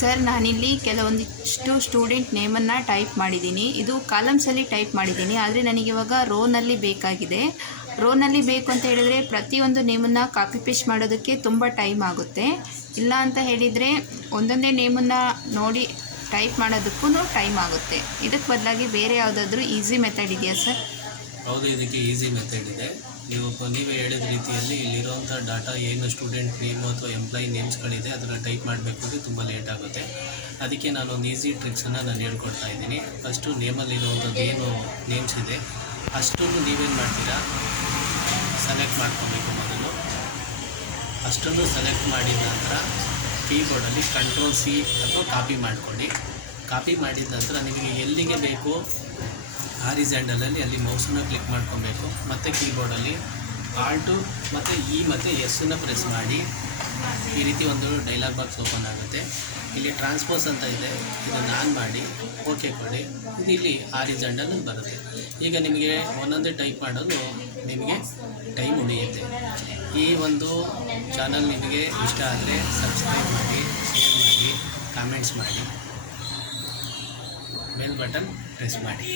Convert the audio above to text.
Sir, ನಾನಿಲ್ಲಿ ಕೆಲವೊಂದಿಷ್ಟು student ನೇಮನ್ನು type ಮಾಡಿದ್ದೀನಿ. ಇದು ಕಾಲಮ್ಸಲ್ಲಿ ಟೈಪ್ ಮಾಡಿದ್ದೀನಿ, ಆದರೆ ನನಗಿವಾಗ ರೋನಲ್ಲಿ ಬೇಕಾಗಿದೆ. ರೋನಲ್ಲಿ ಬೇಕು ಅಂತ ಹೇಳಿದರೆ ಪ್ರತಿಯೊಂದು ನೇಮನ್ನು ಕಾಪಿ ಪೇಸ್ಟ್ ಮಾಡೋದಕ್ಕೆ ತುಂಬ ಟೈಮ್ ಆಗುತ್ತೆ. ಇಲ್ಲ ಅಂತ ಹೇಳಿದರೆ ಒಂದೊಂದೇ ನೇಮನ್ನು ನೋಡಿ ಟೈಪ್ ಮಾಡೋದಕ್ಕೂ ಟೈಮ್ ಆಗುತ್ತೆ. ಇದಕ್ಕೆ ಬದಲಾಗಿ ಬೇರೆ ಯಾವುದಾದ್ರೂ ಈಸಿ ಮೆಥಡ್ ಇದೆಯಾ ಸರ್? ಹೌದು, ಇದಕ್ಕೆ ಈಸಿ ಮೆಥಡ್ ಇದೆ. ನೀವೇ ಹೇಳಿದ ರೀತಿಯಲ್ಲಿ ಇಲ್ಲಿರುವಂಥ ಡಾಟಾ ಏನು ಸ್ಟೂಡೆಂಟ್ ನೇಮು ಅಥವಾ ಎಂಪ್ಲಾಯಿ ನೇಮ್ಸ್ಗಳಿದೆ ಅದನ್ನು ಟೈಪ್ ಮಾಡಬೇಕು ಅಂದರೆ ತುಂಬ ಲೇಟ್ ಆಗುತ್ತೆ. ಅದಕ್ಕೆ ನಾನೊಂದು ಈಸಿ ಟ್ರಿಕ್ಸನ್ನು ನಾನು ಹೇಳ್ಕೊಡ್ತಾ ಇದ್ದೀನಿ. ಫಸ್ಟು ನೇಮಲ್ಲಿರುವಂಥದ್ದು ಏನು ನೇಮ್ಸ್ ಇದೆ ಅಷ್ಟನ್ನು ನೀವೇನು ಮಾಡ್ತೀರಾ, ಸೆಲೆಕ್ಟ್ ಮಾಡ್ಕೊಬೇಕು. ಮೊದಲು ಅಷ್ಟನ್ನು ಸೆಲೆಕ್ಟ್ ಮಾಡಿದ ನಂತರ ಕೀಬೋರ್ಡಲ್ಲಿ ಕಂಟ್ರೋಲ್ C ಅಥವಾ ಕಾಪಿ ಮಾಡಿಕೊಳ್ಳಿ. ಕಾಪಿ ಮಾಡಿದ ನಂತರ ನಿಮಗೆ ಎಲ್ಲಿಗೆ ಬೇಕು ಹಾರಿಜಾಂಟಲಲ್ಲಿ ಅಲ್ಲಿ ಮೌಸನ್ನು ಕ್ಲಿಕ್ ಮಾಡ್ಕೊಬೇಕು. ಮತ್ತು ಕೀಬೋರ್ಡಲ್ಲಿ ಆಲ್ಟು ಮತ್ತು E ಮತ್ತು ಎಸ್ಸನ್ನು ಪ್ರೆಸ್ ಮಾಡಿ ಈ ರೀತಿ ಒಂದು ಡೈಲಾಗ್ ಬಾಕ್ಸ್ ಓಪನ್ ಆಗುತ್ತೆ. ಇಲ್ಲಿ ಟ್ರಾನ್ಸ್ಪೋಸ್ ಅಂತ ಇದೆ, ಇದನ್ನು ಆನ್ ಮಾಡಿ ಓಕೆ ಕೊಡಿ. ಇದು ಇಲ್ಲಿ ಹಾರಿಜಾಂಟಲ್ ಬರುತ್ತೆ. ಈಗ ನಿಮಗೆ ಒಂದೊಂದೇ ಟೈಪ್ ಮಾಡೋದು ನಿಮಗೆ ಟೈಮ್ ಉಳಿಯುತ್ತೆ. ಈ ಒಂದು ಚಾನಲ್ ನಿಮಗೆ ಇಷ್ಟ ಆದರೆ ಸಬ್ಸ್ಕ್ರೈಬ್ ಮಾಡಿ, ಶೇರ್ ಮಾಡಿ, ಕಾಮೆಂಟ್ಸ್ ಮಾಡಿ, ಬೆಲ್ ಬಟನ್ ಪ್ರೆಸ್ ಮಾಡಿ.